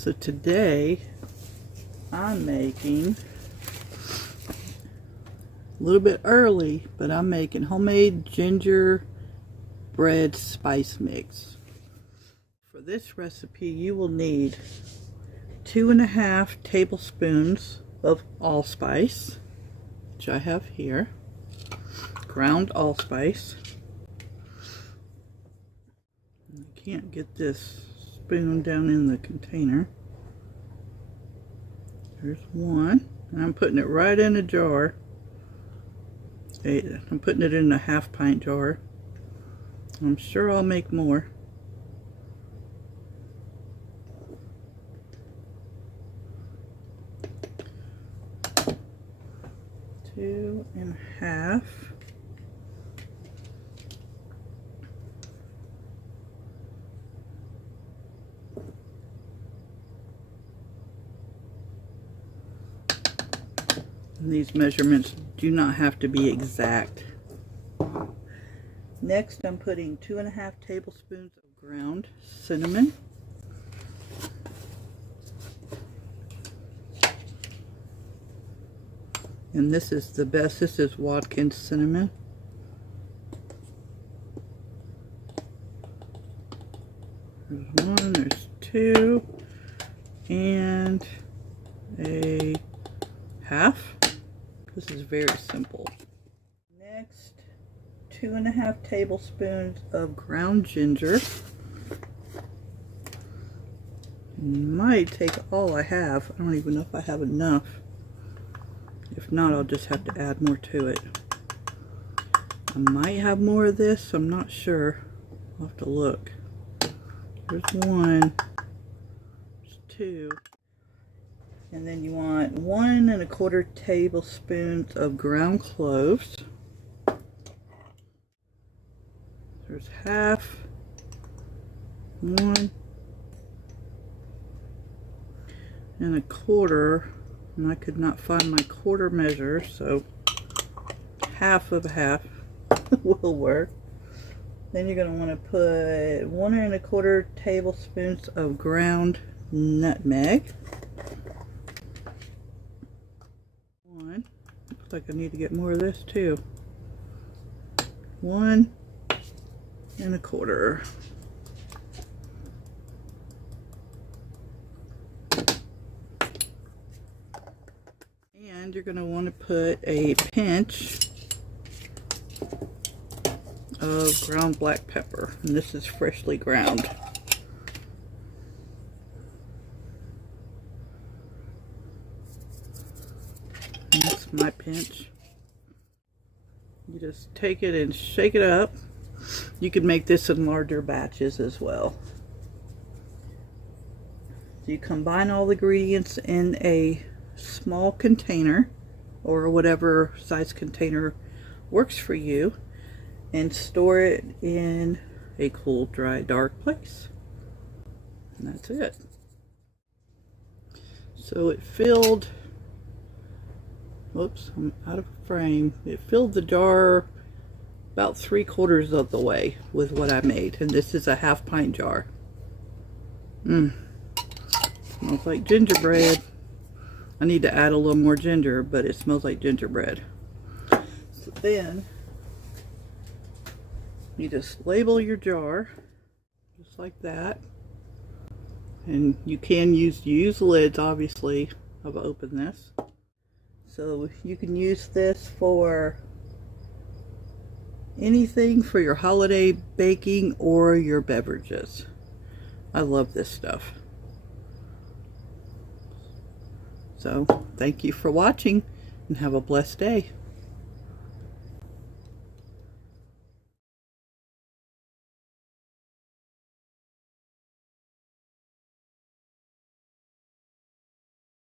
So today I'm making a little bit early, but I'm making homemade gingerbread spice mix. For this recipe you will need 2.5 tablespoons of allspice, which I have here, ground allspice. I can't get this spoon down in the container. There's one, and I'm putting it right in a jar. I'm putting it in a 1/2 pint jar. I'm sure I'll make more. Two and a half. And these measurements do not have to be exact. Next, I'm putting 2.5 tablespoons of ground cinnamon. And this is the best. This is Watkins cinnamon. There's one, there's two, and a half. This is very simple. Next, 2.5 tablespoons of ground ginger. Might take all I have. I don't even know if I have enough. If not, I'll just have to add more to it. I might have more of this. I'm not sure. I'll have to look. There's one. There's two. And then you want 1¼ tablespoons of ground cloves. There's half. 1 1/4. And I could not find my quarter measure, so half of a half will work. Then you're going to want to put 1 1/4 tablespoons of ground nutmeg. Looks like I need to get more of this too. 1 1/4. And you're going to want to put a pinch of ground black pepper, and this is freshly ground. And that's my pinch. You just take it and shake it up. You can make this in larger batches as well. So you combine all the ingredients in a small container, or whatever size container works for you, and store it in a cool, dry, dark place. And that's it. So it filled, whoops, I'm out of frame. It filled the jar about 3/4 of the way with what I made, and this is a 1/2 pint jar. Smells like gingerbread. I need to add a little more ginger, but it smells like gingerbread. So then you just label your jar just like that, and you can use lids. Obviously I've opened this, so you can use this for anything for your holiday baking or your beverages. I love this stuff. So thank you for watching, and have a blessed day.